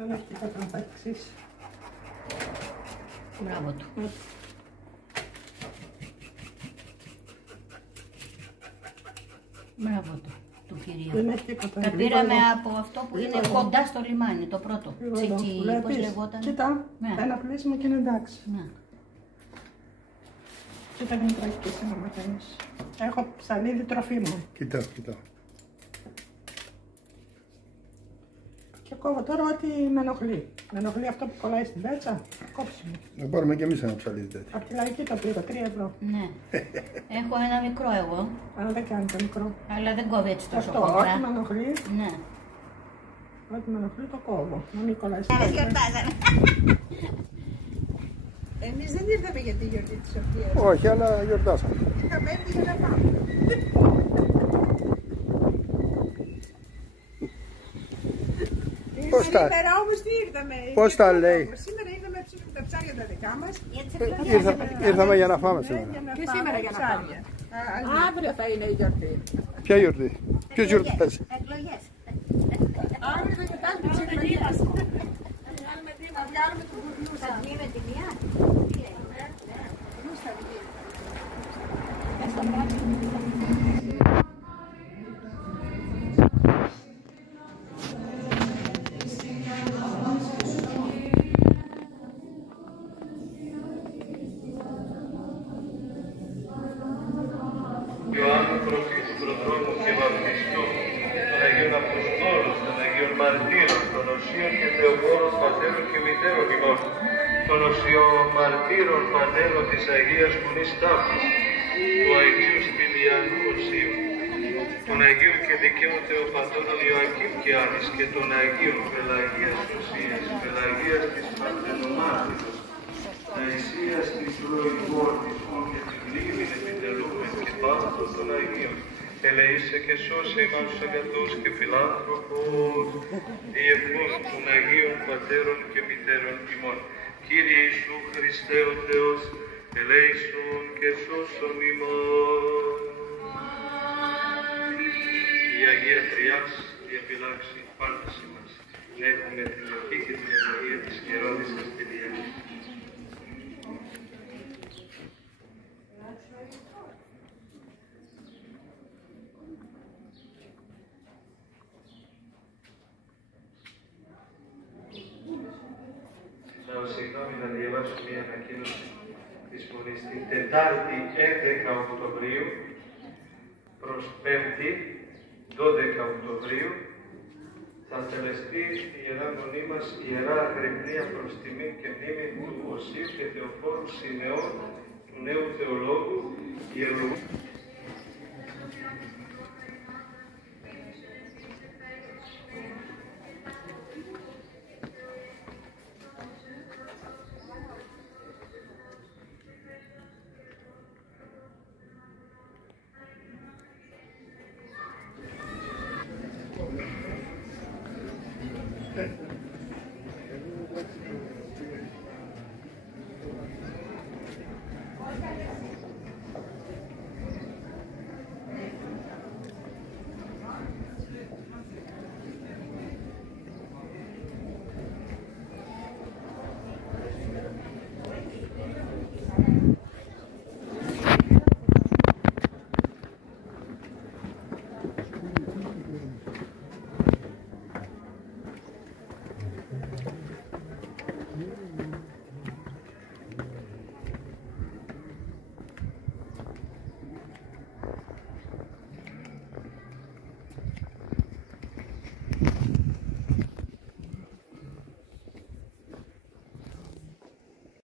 Δεν έχει τίποτα να τα εξήσει. Μπράβο του. Μπράβο του κυρίου. Δεν έχει τίποτα. Τα πήραμε από αυτό που είναι κοντά στο λιμάνι, το πρώτο. Τσιτσι, πώς λεγόταν. Κοίτα, ένα πλήσιμο και είναι εντάξει. Ναι. Κοίτα, μην τρέχει και εσύ να μαθαίνεις. Έχω ψαλίδι τροφίμων. Κοιτάω. Και κόβω τώρα ό,τι με ενοχλεί. Με ενοχλεί αυτό που κολλάει στην πέτσα, κόψιμο. Να πάρουμε κι εμείς ένα ψαλίδι τέτοιο. Από τη λαϊκή το πήρα, 3 ευρώ. Ναι. Έχω ένα μικρό εγώ, Αλλά δεν κάνει το μικρό. αλλά δεν κόβει έτσι τόσο Αυτό, κοντά. ό,τι με ενοχλεί, Ναι. ό,τι με ενοχλεί το κόβω. Να μην κολλάει στην Άρα πέτσα. γιορτάζαμε. Εμείς δεν ήρθαμε για τη γιορτή της Σοφίας. Όχι, αλλά γιορτάσαμε. Είχαμε έρθει για να πάμε. Σήμερα όμως τι ήρθαμε. Πώς τα λέει. Σήμερα ήρθαμε να ψήσουμε τα ψάρια τα δικά μας. Ήρθαμε για να φάμε σήμερα. Και σήμερα για να πάμε. Αύριο θα είναι η γιορτή. Ποια γιορτή, ποιος γιορτάζει. Εκλογές. Αύριο θα γιορτάζουμε τις εκλογές. Θα βγάλουμε τον κουριού. Θα βγει με τη μία. Ιωάννου προφήτου προδρόμου και βαπτιστού, των Αγίων Αποστόλων, των Αγίων Μαρτύρων, των Οσίων και Θεοφόρων Πατέρων και Μητέρων ημών, των Οσίων Μαρτύρων Πατέρων της Αγίας Μονής Τάφης, του Αγίου Σπηλιανού Οσίου, των Αγίων και δικαίων Θεοπατώρων Ιωακήμ και Άνης και των Αγίων Πελαγίας Οσίας, Πελαγίας της Παρθενομάρτυρος, Ταϊσίας της Προηγόρνησου και της Λίμνης επιτελούμεν και πάντων των Αγίων. Ελεήσε και σώσε ημάς τους αγαθούς και φιλάνθρωπους, διευχών των Αγίων Πατέρων και Μητέρων ημών. Κύριε Ιησού Χριστέ ο Θεός, ελέησον και σώσον ημών. Η Αγία Τριάς διαφυλάξει πάντηση μας. Έχουμε την ευχή και την ευλογία της Ιερώνησης Τελειανής. Συγγνώμη να διαβάσω μια ανακοίνωση της Μονής. Την Τετάρτη 11 Οκτωβρίου προς Πέμπτη 12 Οκτωβρίου θα τελεστεί η Ιερά Μονή μας Ιερά Αγρυπνία προς τιμή και μνήμη του Οσίου και Θεοφόρου Συνεών, του νέου Θεολόγου Ιερουργού. Okay.